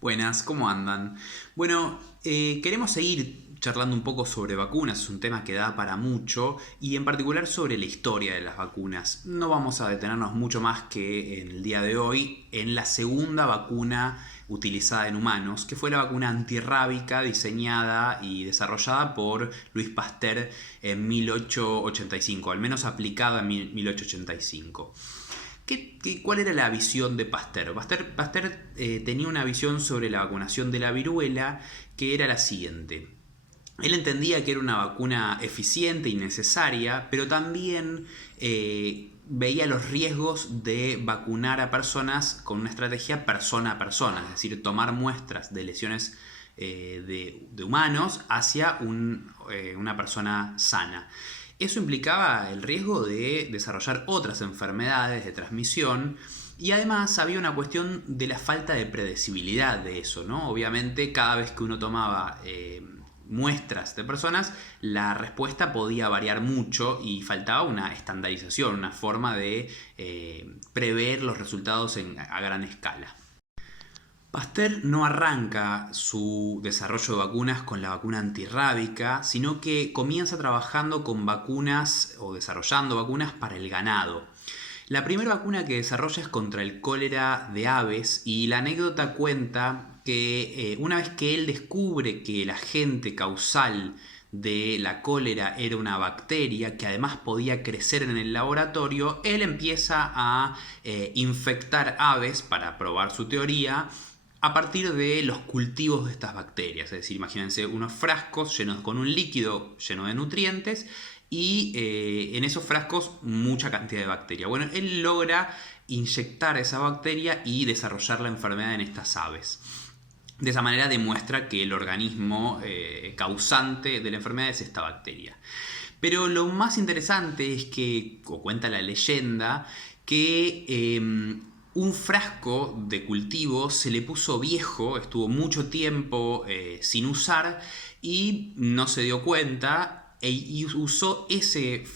Buenas, ¿cómo andan? Bueno, queremos seguir charlando un poco sobre vacunas, es un tema que da para mucho y en particular sobre la historia de las vacunas. No vamos a detenernos mucho más que en el día de hoy en la segunda vacuna utilizada en humanos, que fue la vacuna antirrábica diseñada y desarrollada por Louis Pasteur en 1885, al menos aplicada en 1885. ¿Cuál era la visión de Pasteur? Pasteur tenía una visión sobre la vacunación de la viruela que era la siguiente. Él entendía que era una vacuna eficiente y necesaria, pero también veía los riesgos de vacunar a personas con una estrategia persona a persona, es decir, tomar muestras de lesiones de humanos hacia una persona sana. Eso implicaba el riesgo de desarrollar otras enfermedades de transmisión y además había una cuestión de la falta de predecibilidad de eso, ¿no? Obviamente cada vez que uno tomaba muestras de personas, la respuesta podía variar mucho y faltaba una estandarización, una forma de prever los resultados a gran escala. Pasteur no arranca su desarrollo de vacunas con la vacuna antirrábica, sino que comienza trabajando con vacunas o desarrollando vacunas para el ganado. La primera vacuna que desarrolla es contra el cólera de aves y la anécdota cuenta que una vez que él descubre que el agente causal de la cólera era una bacteria que además podía crecer en el laboratorio, él empieza a infectar aves para probar su teoría a partir de los cultivos de estas bacterias. Es decir, imagínense unos frascos llenos con un líquido lleno de nutrientes y en esos frascos mucha cantidad de bacteria. Bueno, él logra inyectar esa bacteria y desarrollar la enfermedad en estas aves. De esa manera demuestra que el organismo causante de la enfermedad es esta bacteria. Pero lo más interesante es que, o cuenta la leyenda, que un frasco de cultivo se le puso viejo, estuvo mucho tiempo sin usar y no se dio cuenta y usó ese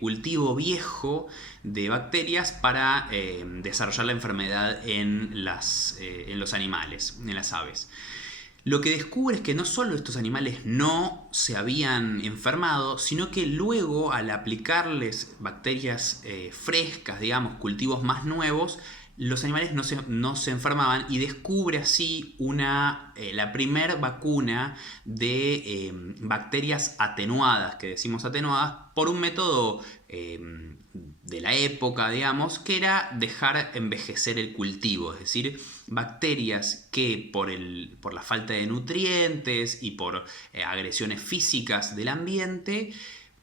cultivo viejo de bacterias para desarrollar la enfermedad en los animales, en las aves. Lo que descubre es que no solo estos animales no se habían enfermado, sino que luego al aplicarles bacterias frescas, digamos, cultivos más nuevos, los animales no se enfermaban y descubre así la primer vacuna de bacterias atenuadas, que decimos atenuadas, por un método de la época, digamos, que era dejar envejecer el cultivo, es decir, bacterias que por la falta de nutrientes y por agresiones físicas del ambiente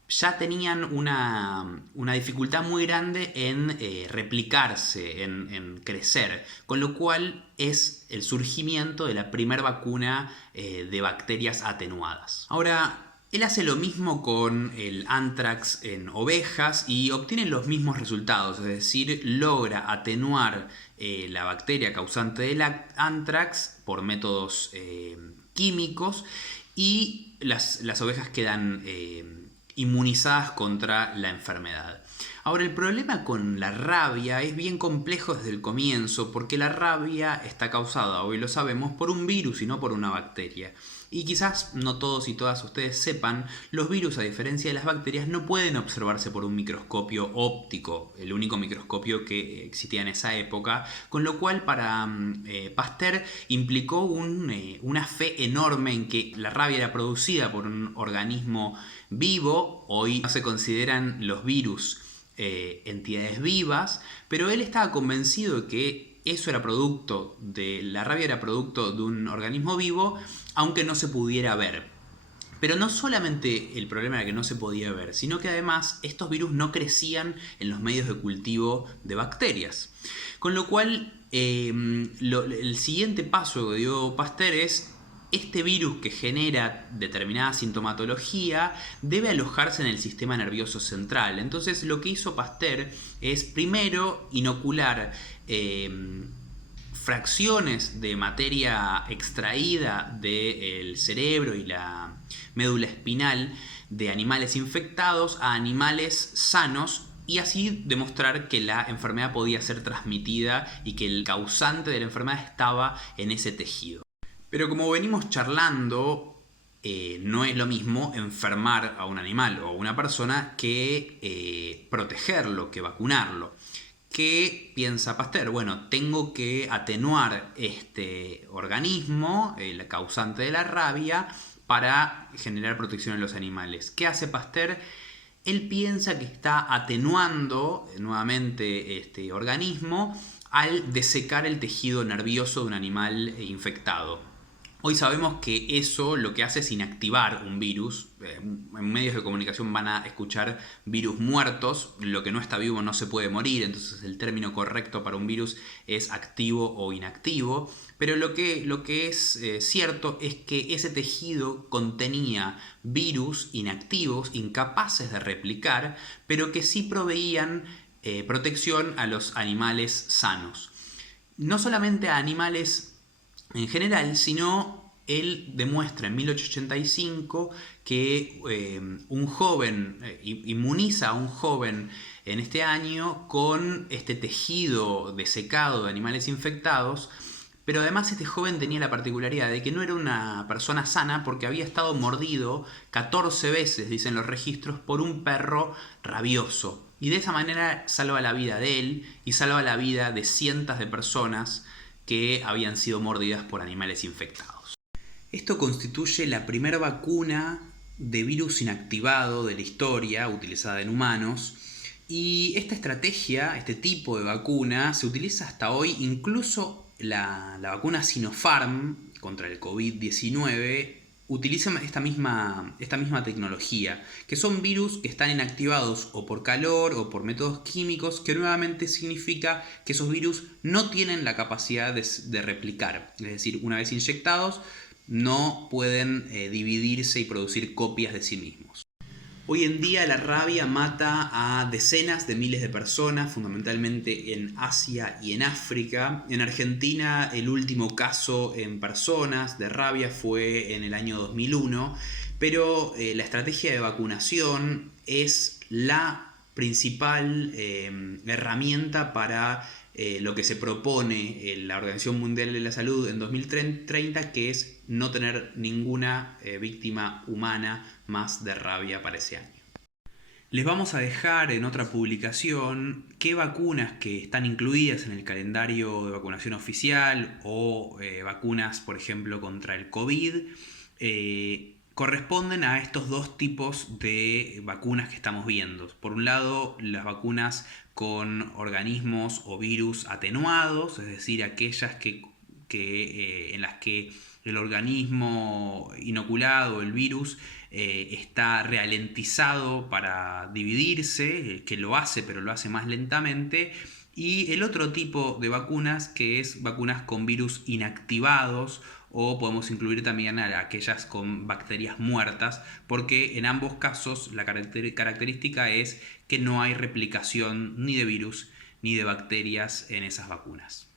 ya tenían una dificultad muy grande en replicarse, en crecer, con lo cual es el surgimiento de la primera vacuna de bacterias atenuadas. Ahora, él hace lo mismo con el anthrax en ovejas y obtiene los mismos resultados, es decir, logra atenuar la bacteria causante del anthrax por métodos químicos y las ovejas quedan inmunizadas contra la enfermedad. Ahora, el problema con la rabia es bien complejo desde el comienzo, porque la rabia está causada, hoy lo sabemos, por un virus y no por una bacteria. Y quizás no todos y todas ustedes sepan, los virus, a diferencia de las bacterias, no pueden observarse por un microscopio óptico, el único microscopio que existía en esa época, con lo cual para Pasteur implicó una fe enorme en que la rabia era producida por un organismo vivo. Hoy no se consideran los virus entidades vivas, pero él estaba convencido de que eso era producto de la rabia, era producto de un organismo vivo, aunque no se pudiera ver. Pero no solamente el problema era que no se podía ver, sino que además estos virus no crecían en los medios de cultivo de bacterias. Con lo cual, el siguiente paso que dio Pasteur es: este virus que genera determinada sintomatología debe alojarse en el sistema nervioso central. Entonces lo que hizo Pasteur es primero inocular fracciones de materia extraída del cerebro y la médula espinal de animales infectados a animales sanos y así demostrar que la enfermedad podía ser transmitida y que el causante de la enfermedad estaba en ese tejido. Pero como venimos charlando, no es lo mismo enfermar a un animal o a una persona que protegerlo, que vacunarlo. ¿Qué piensa Pasteur? Bueno, tengo que atenuar este organismo, el causante de la rabia, para generar protección en los animales. ¿Qué hace Pasteur? Él piensa que está atenuando nuevamente este organismo al desecar el tejido nervioso de un animal infectado. Hoy sabemos que eso lo que hace es inactivar un virus. En medios de comunicación van a escuchar virus muertos. Lo que no está vivo no se puede morir. Entonces el término correcto para un virus es activo o inactivo. Pero lo que es cierto es que ese tejido contenía virus inactivos, incapaces de replicar, pero que sí proveían protección a los animales sanos. No solamente a animales en general, sino él demuestra en 1885 que un joven inmuniza a un joven en este año con este tejido desecado de animales infectados, pero además este joven tenía la particularidad de que no era una persona sana porque había estado mordido 14 veces, dicen los registros, por un perro rabioso. Y de esa manera salva la vida de él y salva la vida de cientos de personas que habían sido mordidas por animales infectados. Esto constituye la primera vacuna de virus inactivado de la historia utilizada en humanos, y esta estrategia, este tipo de vacuna, se utiliza hasta hoy. Incluso la vacuna Sinopharm contra el COVID-19 utiliza esta misma tecnología, que son virus que están inactivados o por calor o por métodos químicos, que nuevamente significa que esos virus no tienen la capacidad de replicar. Es decir, una vez inyectados, no pueden dividirse y producir copias de sí mismos. Hoy en día la rabia mata a decenas de miles de personas, fundamentalmente en Asia y en África. En Argentina el último caso en personas de rabia fue en el año 2001, pero la estrategia de vacunación es la principal herramienta para lo que se propone la Organización Mundial de la Salud en 2030, que es no tener ninguna víctima humana más de rabia para ese año. Les vamos a dejar en otra publicación qué vacunas que están incluidas en el calendario de vacunación oficial o vacunas, por ejemplo, contra el COVID, corresponden a estos dos tipos de vacunas que estamos viendo. Por un lado, las vacunas con organismos o virus atenuados, es decir, aquellas en las que el organismo inoculado, el virus, está ralentizado para dividirse, que lo hace, pero lo hace más lentamente. Y el otro tipo de vacunas, que es vacunas con virus inactivados, o podemos incluir también a aquellas con bacterias muertas, porque en ambos casos la característica es que no hay replicación ni de virus ni de bacterias en esas vacunas.